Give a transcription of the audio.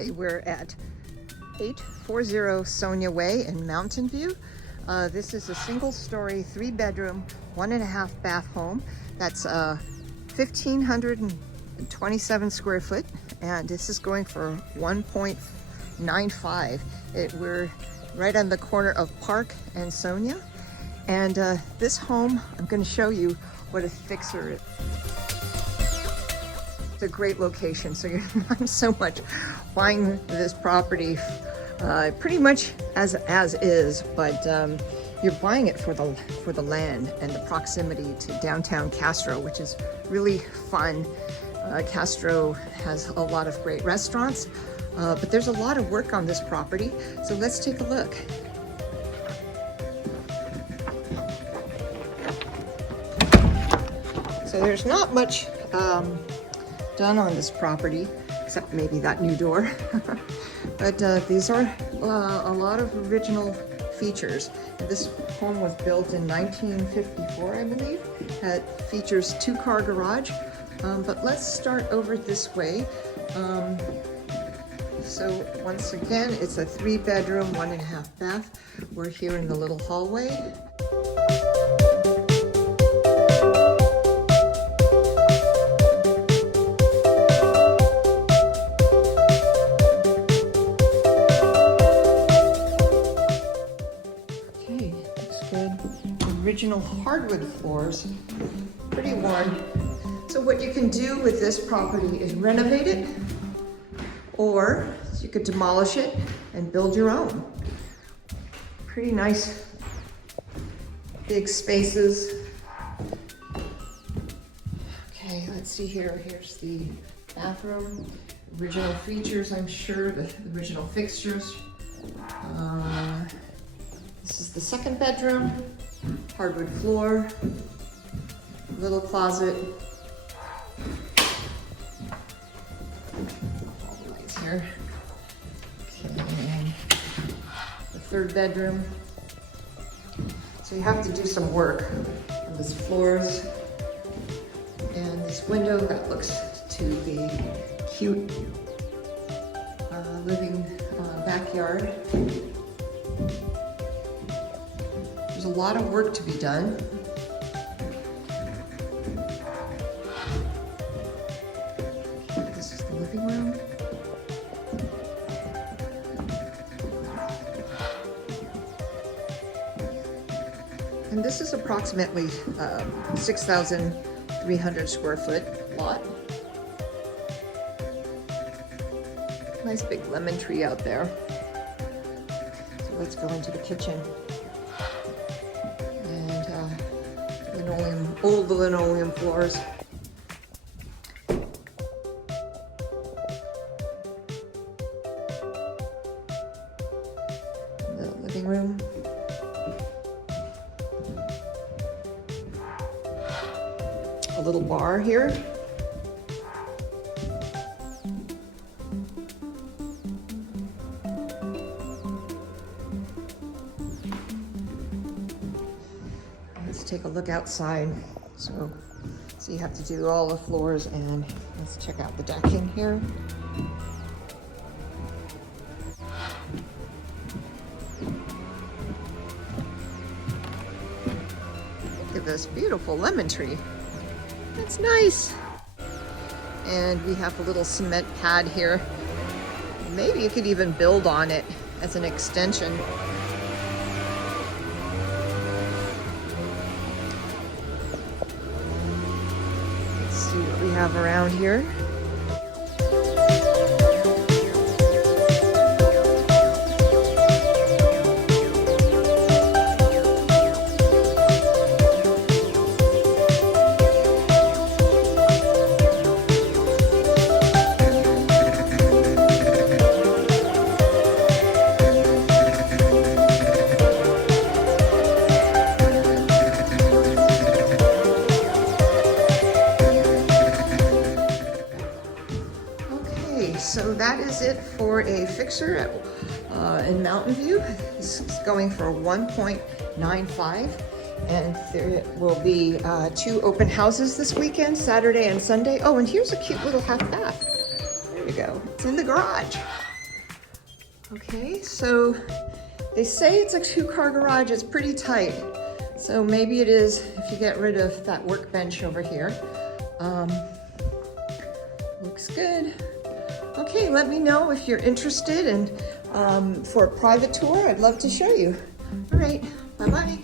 Hi, we're at 840 Sonia Way in Mountain View. This is a single-story, 3-bedroom, 1.5 bath home. That's 1,527 square foot, and this is going for 1.95. We're right on the corner of Park and Sonia. And this home, I'm going to show you what a fixer is. It's a great location, so you're not so much buying this property pretty much as is, but you're buying it for the land and the proximity to downtown Castro, which is really fun. Castro has a lot of great restaurants, but there's a lot of work on this property, so let's take a look. So there's not much done on this property, except maybe that new door. But these are a lot of original features. This home was built in 1954, I believe. It features 2-car garage. But let's start over this way. So once again, it's a 3-bedroom, 1.5 bath. We're here in the little hallway. Original hardwood floors, pretty worn. So what you can do with this property is renovate it, or you could demolish it and build your own. Pretty nice big spaces. Okay, let's see here. Here's the bathroom. Original features, I'm sure, the original fixtures. This is the 2nd bedroom. Hardwood floor, little closet. All the lights here. Okay, the 3rd bedroom. So you have to do some work on these floors and this window that looks to the cute living backyard. There's a lot of work to be done. This is the living room. And this is approximately 6,300 square foot lot. Nice big lemon tree out there. So let's go into the kitchen. Old linoleum floors. The living room. A little bar here. Let's take a look outside. So you have to do all the floors, and let's check out the decking here. Look at this beautiful lemon tree. That's nice. And we have a little cement pad here. Maybe you could even build on it as an extension. See what we have around here. So that is it for a fixer in Mountain View. This is going for 1.95, and there will be 2 open houses this weekend, Saturday and Sunday. Oh, and here's a cute little half bath. There you go. It's in the garage. Okay, so they say it's a 2-car garage. It's pretty tight. So maybe it is if you get rid of that workbench over here. Looks good. Okay, let me know if you're interested, and for a private tour, I'd love to show you. All right, bye-bye.